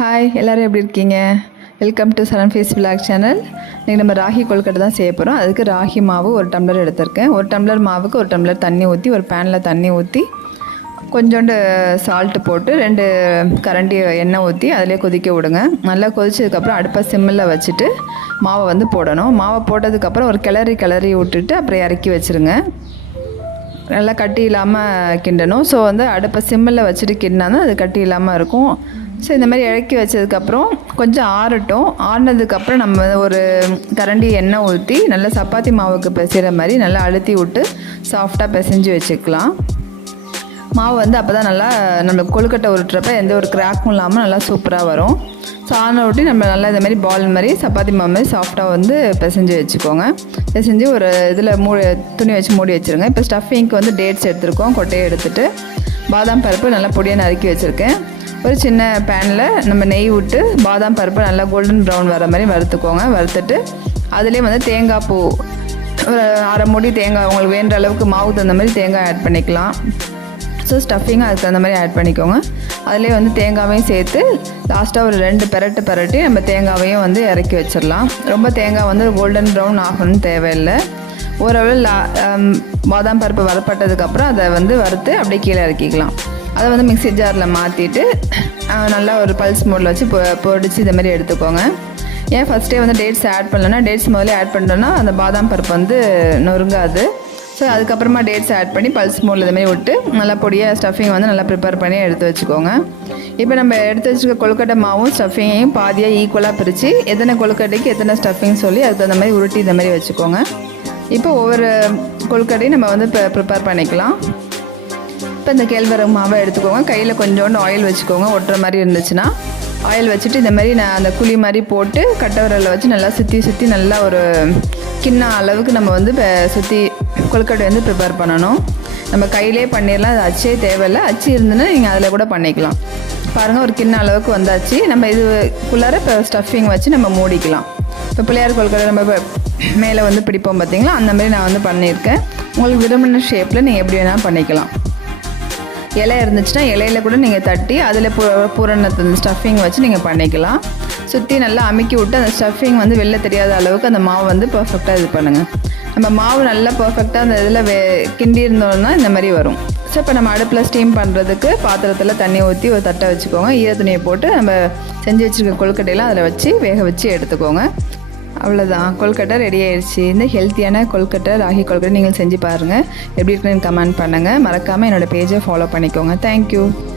Hi எல்லோரும் எப்படி இருக்கீங்க? Welcome to Charan face vlog channel. இன்றைக்கி நம்ம ராகி கொழுக்கட்டை தான் செய்ய போகிறோம். அதுக்கு ராகி மாவு 1 டம்ளர் எடுத்திருக்கேன். 1 டம்ளர் மாவுக்கு 1 டம்ளர் தண்ணி ஊற்றி ஒரு பேனில் தண்ணி ஊற்றி கொஞ்சோண்டு சால்ட்டு போட்டு 2 கரண்டி எண்ணெய் ஊற்றி அதிலே கொதிக்க விடுங்க. நல்லா கொதிச்சதுக்கப்புறம் அடுப்பை சிம்மில் வச்சுட்டு மாவை வந்து போடணும். மாவை போட்டதுக்கப்புறம் ஒரு கிளறி விட்டுட்டு அப்புறம் இறக்கி வச்சுருங்க. நல்லா கட்டி இல்லாமல் கிண்டணும். ஸோ வந்து அடுப்பை சிம்மில் வச்சுட்டு கிண்டினா தான் அது கட்டி இல்லாமல் இருக்கும். ஸோ இந்த மாதிரி இறக்கி வச்சதுக்கப்புறம் கொஞ்சம் ஆறட்டும். ஆறினதுக்கப்புறம் நம்ம ஒரு கரண்டி எண்ணெய் ஊற்றி நல்லா சப்பாத்தி மாவுக்கு பிசைகிற மாதிரி நல்லா அழுத்தி விட்டு சாஃப்டாக பிசைஞ்சு வச்சுக்கலாம். மாவு வந்து அப்போ தான் நல்லா நம்மளுக்கு கொழுக்கட்டை உருட்டுறப்ப எந்த ஒரு கிராக்கும் இல்லாமல் நல்லா சூப்பராக வரும். ஸோ ஆன ஒட்டி நம்ம நல்லா இந்த மாதிரி பால் மாதிரி சப்பாத்தி மாவு மாதிரி சாஃப்டாக வந்து பிசைஞ்சு வச்சுக்கோங்க. பிசைஞ்சு ஒரு இதில் துணி வச்சு மூடி வச்சுருங்க. இப்போ ஸ்டஃபிங்க்கு வந்து டேட்ஸ் எடுத்துருக்கோம். கொட்டையை எடுத்துகிட்டு பாதாம் பருப்பு நல்லா பொடியாக நறுக்கி வச்சுருக்கேன். ஒரு சின்ன பேனில் நம்ம நெய் விட்டு பாதாம் பருப்பு நல்லா கோல்டன் ப்ரௌன் வர மாதிரி வறுத்துக்கோங்க. வறுத்துட்டு அதுலேயே வந்து தேங்காய் பூ ஒரு அரை மூடி தேங்காய் உங்களுக்கு வேண்ட அளவுக்கு மாவு தகுந்த மாதிரி தேங்காய் ஆட் பண்ணிக்கலாம். ஸோ ஸ்டஃபிங்கும் அதுக்கு தகுந்த மாதிரி ஆட் பண்ணிக்கோங்க. அதிலே வந்து தேங்காவையும் சேர்த்து லாஸ்ட்டாக ஒரு 2 பெரட்டி நம்ம தேங்காவையும் வந்து இறக்கி வச்சிடலாம். ரொம்ப தேங்காய் வந்து கோல்டன் ப்ரௌன் ஆகணும்னு தேவையில்லை. ஓரளவு பாதாம் பருப்பு வரப்பட்டதுக்கப்புறம் அதை வந்து வறுத்து அப்படியே கீழே இறக்கிக்கலாம். அதை வந்து மிக்ஸி ஜாரில் மாற்றிட்டு நல்லா ஒரு பல்ஸ் மோடில் வச்சு பொடிச்சு இந்த மாதிரி எடுத்துக்கோங்க. ஏன் ஃபஸ்ட்டே வந்து டேட்ஸ் ஆட் பண்ணலன்னா டேட்ஸ் முதல்ல ஆட் பண்ணிட்டோன்னா அந்த பாதாம் பருப்பு வந்து நொறுங்காது. ஸோ அதுக்கப்புறமா டேட்ஸ் ஆட் பண்ணி பல்ஸ் மோடில் இந்த மாதிரி விட்டு நல்லா பொடியாக ஸ்டஃபிங் வந்து நல்லா ப்ரிப்பேர் பண்ணி எடுத்து வச்சுக்கோங்க. இப்போ நம்ம எடுத்து வச்சுருக்க கொழுக்கட்டை மாவும் ஸ்டஃபிங்கையும் பாதியாக ஈக்குவலாக பிரித்து எத்தனை கொழுக்கட்டைக்கு எத்தனை ஸ்டஃபிங் சொல்லி அதுக்கு தகுந்த மாதிரி உருட்டி இந்த மாதிரி வச்சுக்கோங்க. இப்போ ஒவ்வொரு கொழுக்கட்டையும் நம்ம வந்து இப்போ ப்ரிப்பேர் பண்ணிக்கலாம். இப்போ இந்த கேழ்வரகு மாவை எடுத்துக்கோங்க. கையில் கொஞ்சோண்டு ஆயில் வச்சுக்கோங்க. ஒட்டுற மாதிரி இருந்துச்சுன்னா ஆயில் வச்சுட்டு இந்த மாதிரி நான் அந்த குழி மாதிரி போட்டு கட்டை விரலில் வச்சு நல்லா சுற்றி நல்லா ஒரு கிண்ண அளவுக்கு நம்ம வந்து இப்போ சுற்றி கொழுக்கட்டை வந்து ப்ரிப்பேர் பண்ணணும். நம்ம கையிலே பண்ணிடலாம். அது அச்சே தேவையில்லை. அச்சு இருந்துன்னா நீங்கள் அதில் கூட பண்ணிக்கலாம். பாருங்கள், ஒரு கிண்ண அளவுக்கு வந்தாச்சு. நம்ம இதுக்குள்ளார இப்போ ஸ்டஃபிங் வச்சு நம்ம மூடிக்கலாம். இப்போ பிள்ளையார் கொழுக்கட்டை நம்ம மேலே வந்து பிடிப்போம் பார்த்தீங்களா, அந்த மாதிரி நான் வந்து பண்ணியிருக்கேன். உங்களுக்கு விரும்பின ஷேப்பில் நீங்கள் எப்படி வேணாலும் பண்ணிக்கலாம். இலை இருந்துச்சுன்னா இலையில கூட நீங்கள் தட்டி அதில் பூரணத்தை ஸ்டஃபிங் வச்சு நீங்கள் பண்ணிக்கலாம். சுற்றி நல்லா அமுக்கி விட்டு அந்த ஸ்டஃபிங் வந்து வெளில தெரியாத அளவுக்கு அந்த மாவு வந்து பர்ஃபெக்டாக இது பண்ணுங்கள். நம்ம மாவு நல்லா பர்ஃபெக்டாக அந்த இதில் கிண்டி இருந்தோம்னா இந்த மாதிரி வரும். ஸோ இப்போ நம்ம அடுப்பில் ஸ்டீம் பண்ணுறதுக்கு பாத்திரத்தில் தண்ணி ஊற்றி ஒரு தட்டை வச்சுக்கோங்க. ஈர துணியை போட்டு நம்ம செஞ்சு வச்சுருக்க கொழுக்கட்டையெல்லாம் அதில் வச்சு வேக வச்சு எடுத்துக்கோங்க. அவ்வளோதான், கொழுக்கட்டை ரெடி ஆயிடுச்சு. இந்த ஹெல்த்தியான கொழுக்கட்டை ராகி கொழுக்கட்டை நீங்கள் செஞ்சு பாருங்கள். எப்படி இருக்குன்னு கமெண்ட் பண்ணுங்கள். மறக்காமல் என்னோடய பேஜை ஃபாலோ பண்ணிக்கோங்க. தேங்க்யூ.